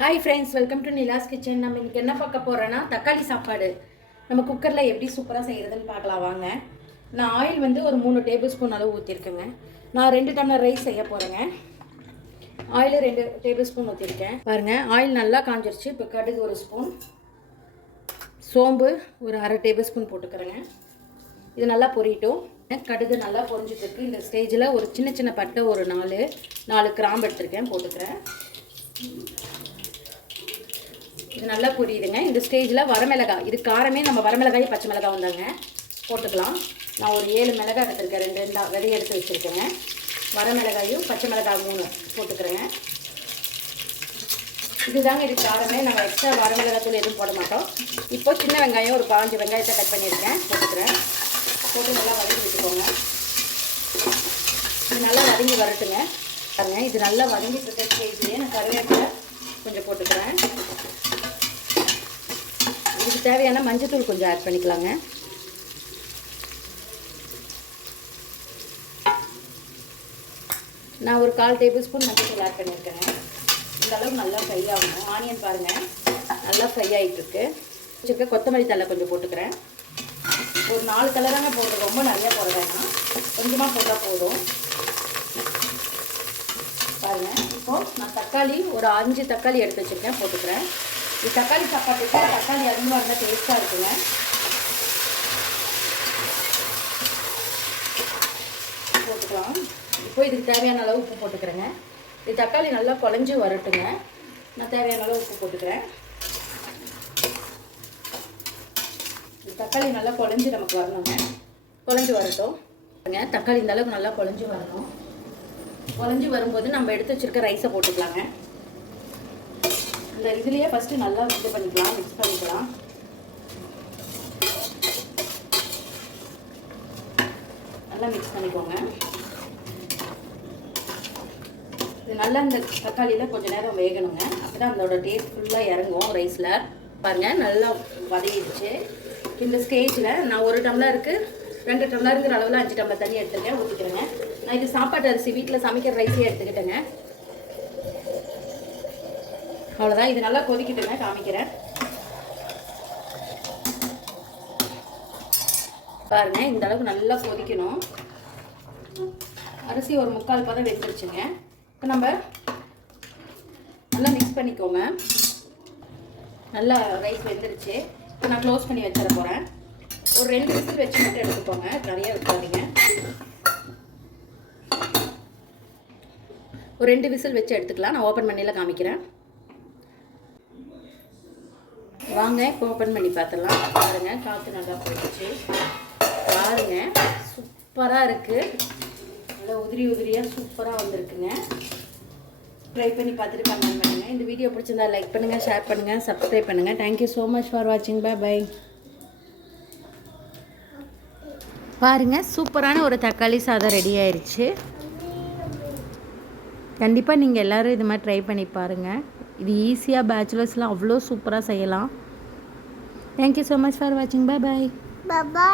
Hi friends welcome to Nila's kitchen நம்ம இன்னைக்கு என்ன பார்க்க போகிறோன்னா தக்காளி சாப்பாடு. நம்ம குக்கரில் எப்படி சூப்பராக செய்கிறதுன்னு பார்க்கலாம் வாங்க. நான் ஆயில் வந்து ஒரு மூணு டேபிள் ஸ்பூன் அளவு ஊற்றிருக்கேங்க நான் ரெண்டு டம்ளர் ரைஸ் செய்ய போகிறேங்க ஆயில் ரெண்டு டேபிள் ஸ்பூன் ஊற்றிருக்கேன் பாருங்கள் ஆயில் நல்லா காஞ்சிருச்சு. இப்போ கடுகு ஒரு ஸ்பூன் சோம்பு ஒரு அரை டேபிள் ஸ்பூன் போட்டுக்கிறேங்க. இது நல்லா பொரியட்டும். கடுகு நல்லா பொரிஞ்சிட்டு இந்த ஸ்டேஜில் ஒரு சின்ன சின்ன பட்டை ஒரு நாலு நாலு கிராம்பு எடுத்திருக்கேன் போட்டுக்கிறேன். இது நல்லா புரியுதுங்க. இந்த ஸ்டேஜில் வரமிளகாய் இது காரமே நம்ம வரமிளகாய் பச்சை மிளகாய் வந்தாங்க. போட்டுக்கலாம். நான் ஒரு ஏழு மிளகாய் எடுத்துருக்கேன். ரெண்டு ரெண்டா விதையை எடுத்து வச்சுருக்கேங்க. வரமிளகாயும் பச்சை மிளகாய் மூணு போட்டுக்கிறேங்க. இதுதாங்க இது காரமே. நம்ம எக்ஸ்ட்ரா வரமிளகாய் தூள் எதுவும் போட மாட்டோம். இப்போ சின்ன வெங்காயம் ஒரு பாஞ்சு வெங்காயத்தை கட் பண்ணியிருக்கேன். போட்டுக்கிறேன். போட்டு நல்லா வதக்கி விட்டுக்கோங்க. இது நல்லா வதங்கி வரட்டுங்க. பாருங்க இது நல்லா வதங்கி இருக்கிற ஸ்டேஜ்லேயே நான் கருவேப்பிலை கொஞ்சம் போட்டுக்கிறேன். தேவையான மஞ்சத்தூள் கொஞ்சம் ஆட் பண்ணிக்கலாங்க. நான் ஒரு கால் டேபிள் ஸ்பூன் மஞ்சத்தூள் ஆட் பண்ணியிருக்கேங்க இந்த அளவுக்கு நல்லா ஃப்ரை ஆகணும். ஆனியன் பாருங்கள் நல்லா ஃப்ரை ஆகிட்டுருக்கு வச்சுருக்க கொத்தமல்லி தழை கொஞ்சம் போட்டுக்கிறேன். ஒரு நாலு கலராங்க போடுறது. ரொம்ப நிறையா போட வேணாம். கொஞ்சமாக போட்டால் போதும். பாருங்கள் இப்போது நான் தக்காளி ஒரு அஞ்சு தக்காளி எடுத்து வச்சுருக்கேன். போட்டுக்கிறேன். இது தக்காளி சாப்பாட்டுக்கு தக்காளி அதிகமாக இருந்தால் டேஸ்ட்டாக இருக்குங்க. போட்டுக்கலாம். இப்போ இதுக்கு தேவையான அளவு உப்பு போட்டுக்கிறேங்க. இது தக்காளி நல்லா குழஞ்சி வரட்டுங்க. நான் தேவையான அளவு உப்பு போட்டுக்கிறேன். தக்காளி நல்லா குழஞ்சி நமக்கு வரணுங்க. குழஞ்சி வரட்டும். தக்காளி இந்த அளவுக்கு நல்லா குழஞ்சி வரணும். குழஞ்சி வரும்போது நம்ம எடுத்து வச்சிருக்க ரைஸை போட்டுக்கலாங்க. இந்த இதுலேயே ஃபஸ்ட்டு நல்லா இது பண்ணிக்கலாம் மிக்ஸ் பண்ணிக்கலாம். நல்லா மிக்ஸ் பண்ணிக்கோங்க. இது நல்லா இந்த தக்காளியில் கொஞ்சம் நேரம் வேகணுங்க. அப்போ தான் அதோட டேஸ்ட் ஃபுல்லாக இறங்கும் ரைஸில் பாருங்கள் நல்லா வதங்கிடுச்சு. இந்த ஸ்டேஜில் நான் ஒரு டம்ளருக்கு ரெண்டு டம்ளருங்கிற அளவில் அஞ்சு டம்ளர் தண்ணி எடுத்துருக்கேன் ஊற்றிக்கிறேங்க நான் இது சாப்பாட்டு அரிசி வீட்டில் சமைக்கிற ரைஸே எடுத்துக்கிட்டேங்க. அவ்வளோதான் இது நல்லா கொதிக்கிட்டுங்க காமிக்கிறேன். பாருங்க இந்த அளவுக்கு நல்லா கொதிக்கணும். அரிசி ஒரு முக்கால் பதம் வெந்துருச்சுங்க. இப்போ நம்ம நல்லா மிக்ஸ் பண்ணிக்கோங்க. நல்லா ரைஸ் வெந்துருச்சு. இப்போ நான் க்ளோஸ் பண்ணி வச்சிட போகிறேன் ஒரு ரெண்டு விசில் வச்சு மட்டும் எடுத்துக்கோங்க. நிறைய வைக்காதீங்க. ஒரு ரெண்டு விசில் வச்சு எடுத்துக்கலாம். நான் ஓப்பன் பண்ணியில் காமிக்கிறேன். வாங்க இப்போ ஓப்பன் பண்ணி பார்த்துடலாம். பாருங்கள் காற்று நல்லா போயிடுச்சு. பாருங்க சூப்பராக இருக்குது நல்லா உதிரி உதிரியாக சூப்பராக வந்திருக்குங்க. ட்ரை பண்ணி பார்த்துட்டு கமெண்ட் பண்ணுங்கள் இந்த வீடியோ பிடிச்சிருந்தா லைக் பண்ணுங்கள் ஷேர் பண்ணுங்கள் சப்ஸ்கிரைப் பண்ணுங்கள் thank you so much for வாட்சிங் பை பை பாருங்கள் சூப்பரான ஒரு தக்காளி சாதம் ரெடி ஆயிடுச்சு கண்டிப்பாக நீங்கள் எல்லோரும் இது மாதிரி ட்ரை பண்ணி பாருங்கள் இது ஈஸியாக பேச்சுலர்ஸ்லாம் அவ்வளோ சூப்பராக செய்யலாம். Thank you so much for watching. Bye bye. Bye bye.